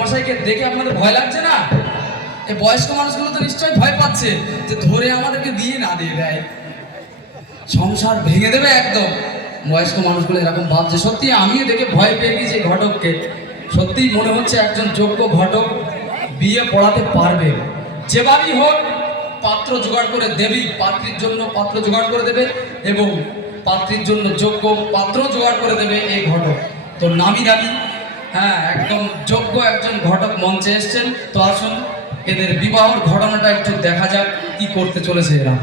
মশাইকে দেখে আপনাদের ভয় লাগছে না? এই বয়স্ক মানুষগুলো তো নিশ্চয়ই ভয় পাচ্ছে যে ধরে আমাদেরকে বিয়ে না দিয়ে দেয়, সংসার ভেঙে দেবে একদম। বয়স্ক মানুষগুলো এরকম ভাবছে। সত্যি আমিও দেখে ভয় পেয়ে গেছি ঘটককে। সত্যিই মনে হচ্ছে একজন যোগ্য ঘটক বিয়ে পড়াতে পারবে। যেভাবেই হোক পাত্র জোগাড় করে দেবী, পাত্রীর জন্য পাত্র জোগাড় করে দেবে এবং পাত্রীর জন্য যোগ্য পাত্র জোগাড় করে দেবে এই ঘটক। তো নামি দামি, হ্যাঁ, একদম যোগ্য একজন ঘটক মঞ্চে এসছেন। তো আসুন এদের বিবাহর ঘটনাটা একটু দেখা যাক কি করতে চলেছে এরা।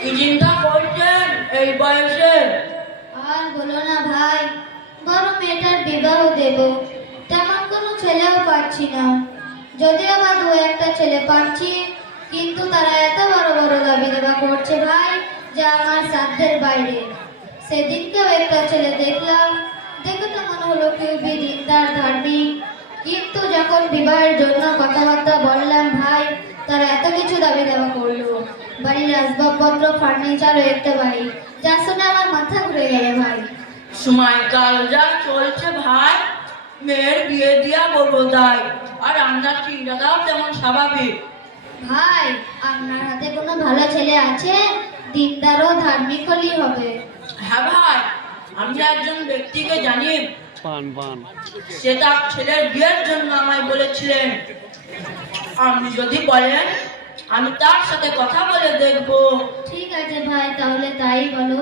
কি চিন্তা করছেন এই বয়সে? আর বলো না ভাই, বড় মেয়েটার বিবাহ দেব, তেমন কোনো ছেলেও পাচ্ছি না। যদিও বা দু একটা ছেলে পাচ্ছি, কিন্তু তারা এত বড় বড় দাবি দেবা করছে ভাই, যে আমার সাধ্যের বাইরে। সেদিনকেও একটা ছেলে দেখলাম, দেখে তো মনে হলো খুবই দিনদার ধার্মিক, কিন্তু যখন বিবাহের জন্য কথাবার্তা বললাম ভাই, তারা এত কিছু দাবি দেওয়া করলো। বাড়ির আসবাবপত্র, ফার্নিচারও একটা বাড়ি, যা শুনে আমার মাথা ঘুরে গেল ভাই। সময়কাল যা চলছে ভাই, মেয়ের বিয়ে দিয়া বলবো তাই, আর আমরা চিন্তাটাও তেমন স্বাভাবিক। ভাই, আপনার হাতে কোনো ভালো ছেলে আছে? দিনদার ও ধার্মিক হলেই হবে। হ্যাঁ ভাই, আমি একজন ব্যক্তিকে জানি, সে তার ছেলের বিয়ের জন্য আমায় বলেছিলেন। আপনি যদি বলেন আমি তার সাথে কথা বলে দেখবো। ঠিক আছে ভাই, তাহলে তাই বলো।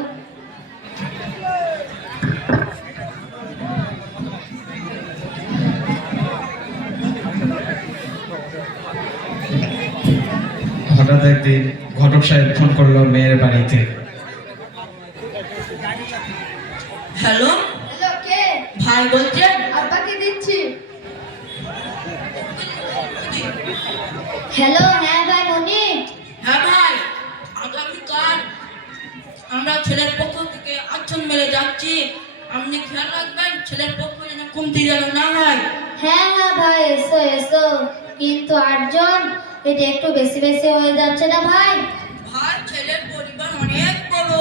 হঠাৎ একদিন ঘটক সাহেব ফোন করলো মেয়ের বাড়িতে। হ্যালো, হ্যালো, কে? ভাই বলছেন? আব্বাকে দিচ্ছি। হ্যালো, হ্যাঁ ভাই মনির। হ্যাঁ ভাই, আগামীকাল আমরা ছেলের পক্ষ থেকে আচ্ছন মেলে যাচ্ছি। আপনি খেয়াল রাখবেন ছেলের পক্ষ যেন কমতি যেন না হয়। হ্যাঁ হ্যাঁ ভাই, এসো এসো, কিন্তু 8 জন, এটা একটু বেশি বেশি হয়ে যাচ্ছে না ভাই? ভাই, ছেলের পরিবার অনেক বড়,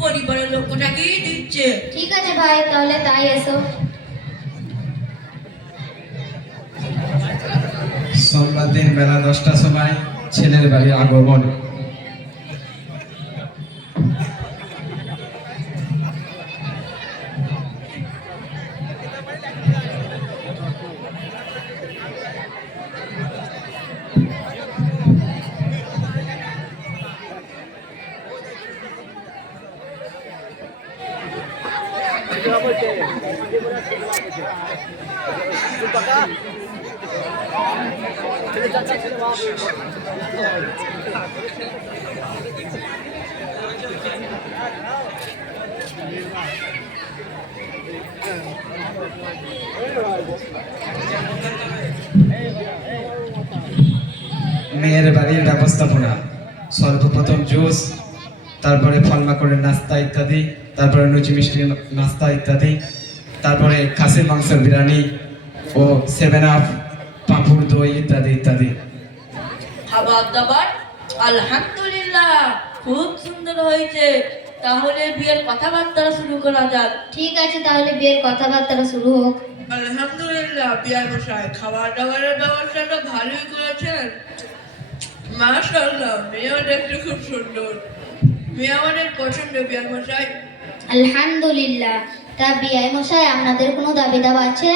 পরিবারের লোকটাকেই দিচ্ছে। ঠিক আছে ভাই, তাহলে তাই এসো। সোমবার দিন বেলা 10টার সময় ছেলের বাড়ি আগমন। মেয়ের বাড়ির ব্যবস্থাপনা, সর্বপ্রথম জুস, তারপরে ফলমাকড়ের নাস্তা ইত্যাদি, তারপরে লুচি মিষ্টি নাস্তা ইত্যাদি, তারপরে খাসির মাংসের বিরিয়ানি ও 7 আপ, পাঁপড়, দই ইত্যাদি ইত্যাদি। খাবার দাবার আলহামদুলিল্লাহ খুব সুন্দর হয়েছে। তাহলে বিয়ের কথাবার্তা শুরু করা যাক। ঠিক আছে, তাহলে বিয়ের কথাবার্তা শুরু হোক। আলহামদুলিল্লাহ বিয়ার মশাই, খাবার দাবারের ব্যবস্থাটা ভালোই করেছেন। মাশাআল্লাহ, মেয়েও দেখতে খুব সুন্দর। মেয়ে আমাদের পছন্দ বিয়ার মশাই। আলহামদুলিল্লাহ। তা বিআই মশাই, আপনাদের কোনো দাবি দাবা আছে?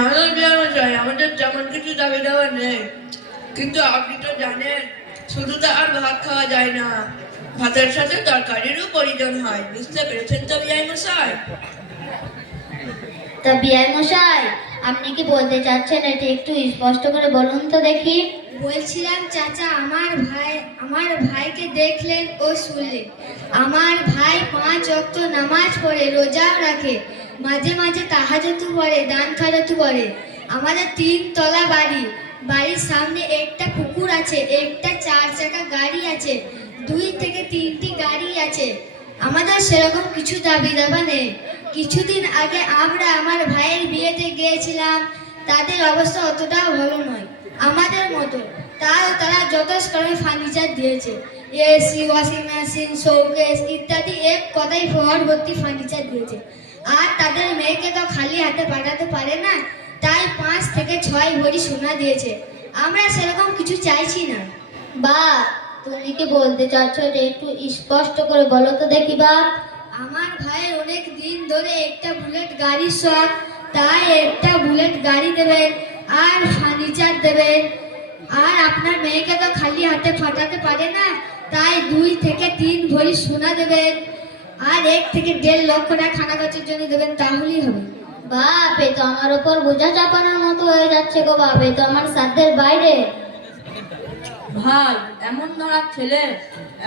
আমাদের বিয়ার মশাই, আমাদের তেমন কিছু দাবি দেওয়া নেই, কিন্তু আপনি তো জানেন শুধু তো আর ভাত খাওয়া যায় না, ভাতের সাথে তরকারিরও প্রয়োজন হয়। বুঝতে পেরেছেন তো বিয়াই মশাই? তা বিআই মশাই, আপনি কি বলতে চাচ্ছেন এটা একটু স্পষ্ট করে বলুন তো দেখি। বলছিলাম চাচা, আমার ভাইকে দেখলেন ও শুনলেন। আমার ভাই 5 ওয়াক্ত নামাজ পড়ে, রোজাও রাখে, মাঝে মাঝে তাহাজ্জুদ পড়ে, দান খয়রাত করে। আমাদের 3 তলা বাড়ি, বাড়ির সামনে একটা পুকুর আছে, একটা 4 চাকা গাড়ি আছে, 2 থেকে 3টি গাড়ি আছে। আমাদের সেরকম কিছু দাবি দাবা নেই। কিছুদিন আগে আমরা আমার ভাইয়ের বিয়েতে গিয়েছিলাম, তাদের অবস্থা অতটাও ভালো নয় আমাদের মতো, তাও তারা যথেষ্ট করে ফার্নিচার দিয়েছে। এসি, ওয়াশিং মেশিন, শোকেস ইত্যাদি এক কথায় ঘর ভর্তি ফার্নিচার দিয়েছে। আর তাদের মেয়েকে তো খালি হাতে পাঠাতে পারে না, তাই 5 থেকে 6 ভরি সোনা দিয়েছে। আমরা সেরকম কিছু চাইছি না। বাপ, তুমি কি বলতে চাচ্ছ যে একটু স্পষ্ট করে বলো তো দেখি বাপ? আমার ভাইয়ের অনেক দিন ধরে একটা বুলেট গাড়ির শখ, তাই একটা বুলেট গাড়ি দেবেন আর ফার্নিচার দেবেন। আর আপনার মেয়েকে তো খালি হাতে ফাটাতে পারে না, তাই 2 থেকে 3 ভরি সোনা দেবেন আর 1 থেকে 1.5 লক্ষ টাকা খানা খরচের জন্য দেবেন, তাহলেই হবে। বাপ, এ তো আমার উপর বোঝা চাপানোর মতো হয়ে যাচ্ছে গো বাপ, এ তো আমার সাধ্যের বাইরে। ভাই, এমন ধরা ছেলে,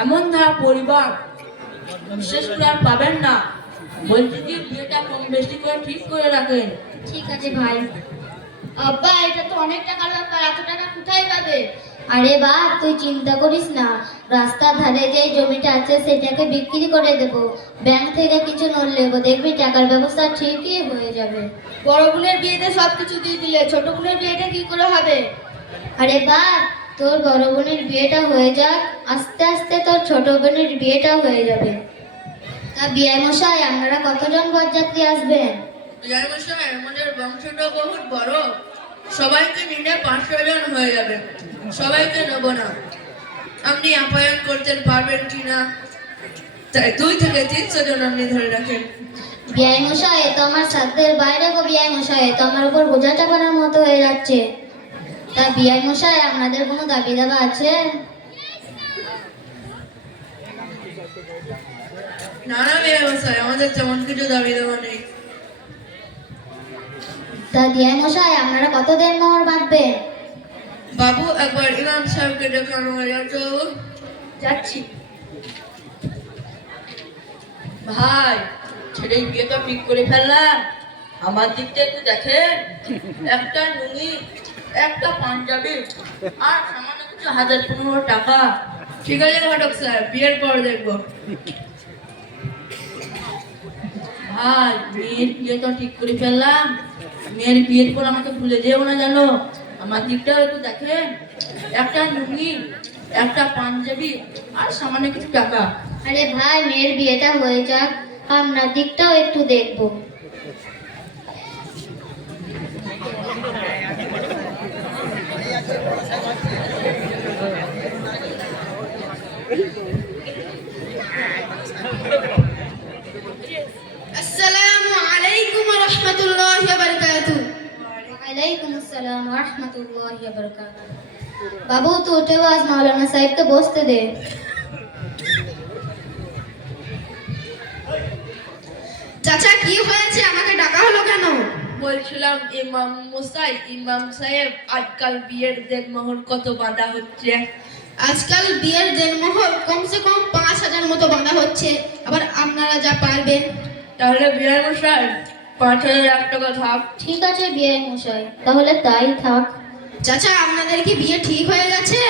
এমন ধরা পরিবার বিশেষ করে আর পাবেন না। বলছি কি, বিয়েটা কম বেশি করে ঠিক করে রাখেন। ঠিক আছে ভাই। আব্বা, এটা তো অনেক টাকার ব্যাপার, এত টাকা কোথায় পাবে? আরে বাপ, তুই চিন্তা করিস না, রাস্তার ধারে যে জমিটা আছে সেটাকে বিক্রি করে দেব, ব্যাংক থেকে কিছু লোন নেবো, দেখবি টাকার ব্যবস্থা ঠিকই হয়ে যাবে। বড় বোনের বিয়েতে সবকিছু দিয়ে দিলে, ছোট বোনের বিয়েটা কি করে হবে? আরে বাপ, তোর বড় বোনের বিয়েটা হয়ে যাক, আস্তে আস্তে তোর ছোট বোনের বিয়েটা হয়ে যাবে। তা বিয়াই মশাই, আপনারা কতজন বরযাত্রী আসবেন? মশাই, আমাদের বংশটা বহুত বড়, সবাইকে নিলে 500 জন হয়ে যাবে। সবাইকে নেব না, আপনি আপ্যায়ন করতে পারবেন কিনা, তাই 2 থেকে 300 জন আপনি ধরে রাখেন। বিয়াই মশাই, এ তো আমার সাধ্যের বাইরে গো বিয়াই মশাই, এ তো আমার উপর বোঝা চাপানোর মতো হয়ে যাচ্ছে। তা বিয়াই মশাই, আপনাদের কোনো দাবি দাবা আছে? না না বিয়ে মশাই, আমাদের তেমন কিছু দাবি দেওয়া নেই। তা বিয়াই মশাই, আপনারা কত দেন মোহর বাঁধবেন? বাবু, একবার ইমাম সাহেবকে দেখানো হয়ে যাচ্ছে। যাচ্ছি। ভাই, ছেলের বিয়ে তো ঠিক করে ফেললাম, আমার দিকটা একটু দেখেন। একটা লুঙ্গি, একটা পাঞ্জাবি আর সামান্য কিছু 1015 টাকা। ঠিক আছে ঘটক স্যার, বিয়ের পর দেখবো। ভাই, মেয়ের বিয়ে তো ঠিক করে ফেললাম, মেয়ের বিয়ের পর আমাকে ভুলে যেও না জানো। আমার দিকটাও একটু দেখেন, একটা লুঙ্গি, একটা পাঞ্জাবি আর সামান্য কিছু টাকা। আরে ভাই, মেয়ের বিয়েটা হয়ে যাক, আপনার দিকটাও একটু দেখবো। আসসালামু আলাইকুম ওয়া রাহমাতুল্লাহি ওয়া বারাকাতুহু। ওয়ালাইকুম আসসালাম ওয়া রাহমাতুল্লাহি ওয়া বারাকাতুহু। বাবু, তো উঠে আজ মাওলানা সাহেবকে বসতে দে। চাচা, কি হয়েছে? আমাকে ডাকা হলো কেন? বলছিলাম ইমাম মশাই, ইমাম সাহেব, আজকাল বিয়ের দেনমোহর কত বাঁধা হচ্ছে? আজকাল বিয়ের দেনমোহর কমসে কম 5000 মতো বাঁধা হচ্ছে, আবার আপনারা যা পারবেন। তাহলে বিয়ে মশাই 5000 টাকা থাক। ঠিক আছে বিয়াই মশাই, তাহলে তাই থাক। চাচা, আপনাদের কি বিয়ে ঠিক হয়ে গেছে?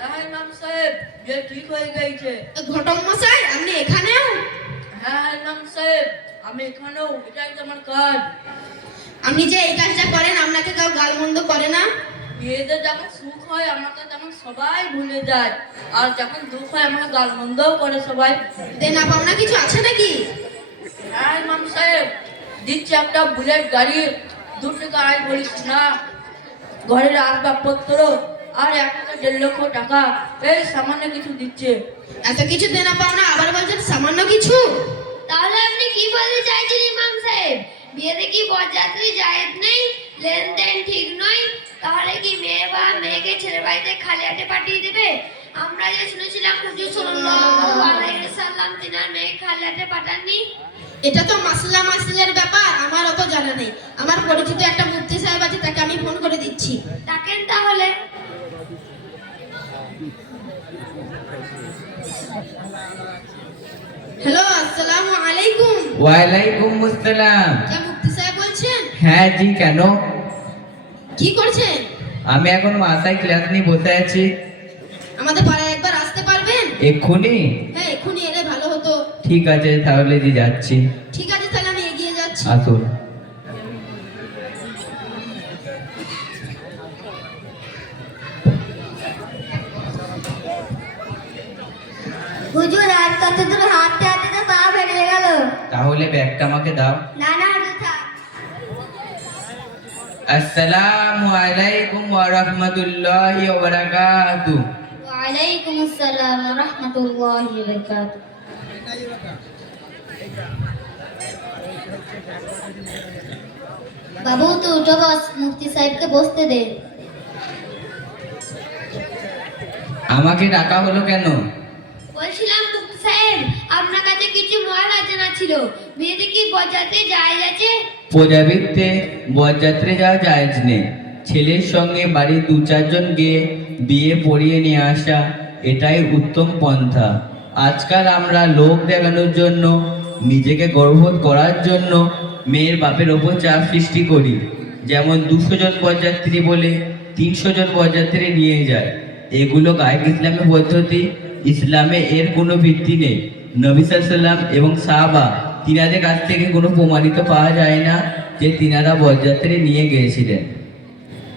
হ্যাঁ ইমাম সাহেব, বিয়ে ঠিক হয়ে গেছে। ঘটক মশাই, আপনি এখানেও? হ্যাঁ ইমাম সাহেব, আমি এখানেও, এটাই তো আমার কাজ। আপনি যে এই কাজটা করেন, আপনাকে কেউ গালমন্দ করে না? বিয়েতে যখন সুখ হয় আমাকে তখন সবাই ভুলে যায়, আর যখন দুঃখ হয় আমাকে গালমন্দও করে সবাই। দেনা পাওনা কিছু আছে নাকি? হ্যাঁ ইমাম সাহেব, দিচ্ছে একটা বুলেট গাড়ি, 2 টাকা আয় বলিস না, ঘরের আসবাবপত্র আর 1 থেকে 1.5 লক্ষ টাকা, এই সামান্য কিছু দিচ্ছে। এত কিছু দেনা পাওনা, আবার বলছেন সামান্য কিছু? তাহলে আপনি কি বলতে চাইছেন ইমাম সাহেব? বিয়েতে কি বরযাত্রী জায়েজ নেই, লেনদেন ঠিক নয়? তাহলে কি মেয়েকে ছেলের বাড়িতে খালি হাতে পাঠিয়ে দেবে? আমরা যে শুনেছিলাম হুজুর সাল্লাল্লাহু আলাইহি ওয়াসাল্লাম তিনার মেয়েকে খালি হাতে পাঠাননি। এটা তো মাসলের ব্যাপার, আমার অত জানা নেই। আমার পরিচিত একটা মুফতি সাহেব আছে, তাকে আমি ফোন করে দিচ্ছি। ডাকেন তাহলে। হ্যালো, আসসালামু আলাইকুম। ওয়ালাইকুম আসসালাম। কে মুফতি সাহেব বলছেন? হ্যাঁ জি, কেন? কি করছেন? আমি এখন মাসায় ক্লাস নিয়ে বসে আছি। আমাদের পাড়ায় একবার আসতে পারবেন? এক্ষুনি? হ্যাঁ, এক্ষুনি এলে ভালো হতো। ঠিক আছে, তাহলে জি যাচ্ছি। ঠিক আছে, তাহলে আমি এগিয়ে যাচ্ছি। আসুন। তাহলে ব্যাগটা আমাকে দাও। না না হাঁটু থাক। আসসালামু আলাইকুম ওয়া রাহমাতুল্লাহি ওয়া বারাকাতুহু। ওয়ালাইকুম আসসালাম ওয়া রাহমাতুল্লাহি ওয়া বারাকাতুহু। বাবু তো উঠো বস, মুফতি সাহেবকে বসতে দে। আমাকে ডাকা হলো কেন? বলছিলাম মুফতি সাহেব, আপনার কাছে কিছু মহারাজ জানা ছিল। মেয়েদের কি বরযাত্রী জায়েজ আছে? প্রজাবিতে বরযাত্রী যাওয়া জায়েজ নেই। ছেলের সঙ্গে বাড়ির 2-4 জন গিয়ে বিয়ে পড়িয়ে নিয়ে আসা, এটাই উত্তম পন্থা। আজকাল আমরা লোক দেখানোর জন্য, নিজেকে গর্ববোধ করার জন্য মেয়ের বাপের ওপর চাপ সৃষ্টি করি। যেমন 200 জন বরযাত্রী বলে 300 জন বরযাত্রী নিয়ে যায়। এগুলো গায়ক ইসলামের পদ্ধতি। ইসলামে এর কোনো ভিত্তি নেই। নবী সাল্লাল্লাহু আলাইহি ওয়াসাল্লাম এবং সাহাবা তিনাদের কাছ থেকে কোনো প্রমাণিত পাওয়া যায় না যে তিনারা বরযাত্রী নিয়ে গিয়েছিলেন।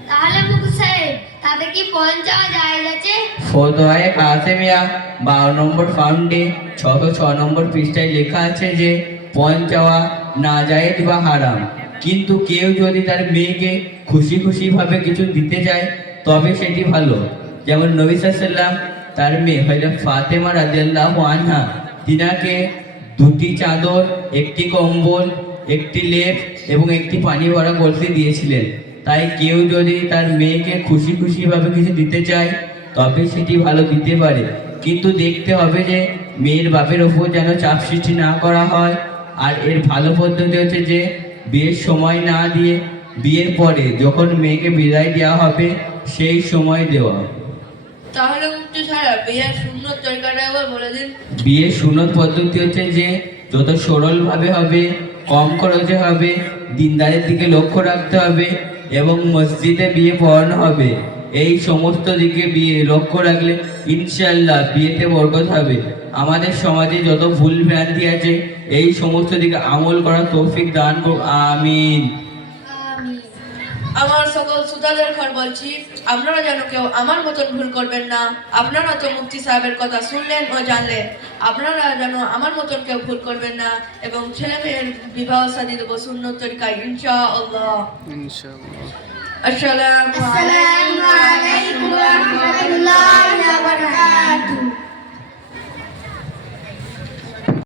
তাহলে মুফতি সাহেব, তাতে কি পণ চাওয়া জায়েজ আছে? ফতোয়ায়ে কাসেমিয়া 12 নম্বর ফাউন্ডে 606 নম্বর পৃষ্ঠায় লেখা আছে যে পণ চাওয়া নাজায়েজ বা হারাম। কিন্তু কেউ যদি তার মেয়েকে খুশি খুশিভাবে কিছু দিতে চায় তবে সেটি ভালো। যেমন নবী সাল্লাল্লাহু আলাইহি ওয়াসাল্লাম তার মেয়ে হযরত ফাতেমা রাদিয়াল্লাহু আনহা তিনাকে 2টি চাদর, 1টি কম্বল, 1টি লেপ এবং 1টি পানি ভরা কলসি দিয়েছিলেন। তাই কেউ যদি তার মেয়েকে খুশি খুশিভাবে কিছু দিতে চায় তবে সেটি ভালো দিতে পারে, কিন্তু দেখতে হবে যে মেয়ের বাপের ওপর যেন চাপ সৃষ্টি না করা হয়। আর এর ভালো পদ্ধতি হচ্ছে যে বিয়ের সময় না দিয়ে বিয়ের পরে যখন মেয়েকে বিদায় দেওয়া হবে সেই সময় দেওয়া। তাহলে মুফতি সাহেব, বিয়ের সুন্নত তরিকাটা একবার বলে দিন। বিয়ের সুন্নত পদ্ধতি হচ্ছে যে যত সরলভাবে হবে, কম খরচে হবে, দিনদারের দিকে লক্ষ্য রাখতে হবে এবং মসজিদে বিয়ে পড়ানো হবে। এই সমস্ত দিকে বিয়ে লক্ষ্য রাখলে ইনশাআল্লাহ বিয়েতে বরকত হবে। আমাদের সমাজে যত ভুল ভ্রান্তি আছে এই সমস্ত দিকে আমল করার তৌফিক দান করুন, আমিন। আমার সকল শ্রোতাদের ঘর বলছি, আপনারা যেন কেউ আমার মতন ভুল করবেন না। আপনারা তো মুফতি সাহেবের কথা শুনলেন ও জানলেন, আপনারা যেন আমার মতন কেউ ভুল করবেন না এবং ছেলে মেয়ের বিবাহ শাদী দেবো সুন্নত তরিকায় ইনশাআল্লাহ। আসসালামু আলাইকুম আসসালামু আলাইকুম ওয়া রাহমাতুল্লাহি ওয়া বারাকাতুহু।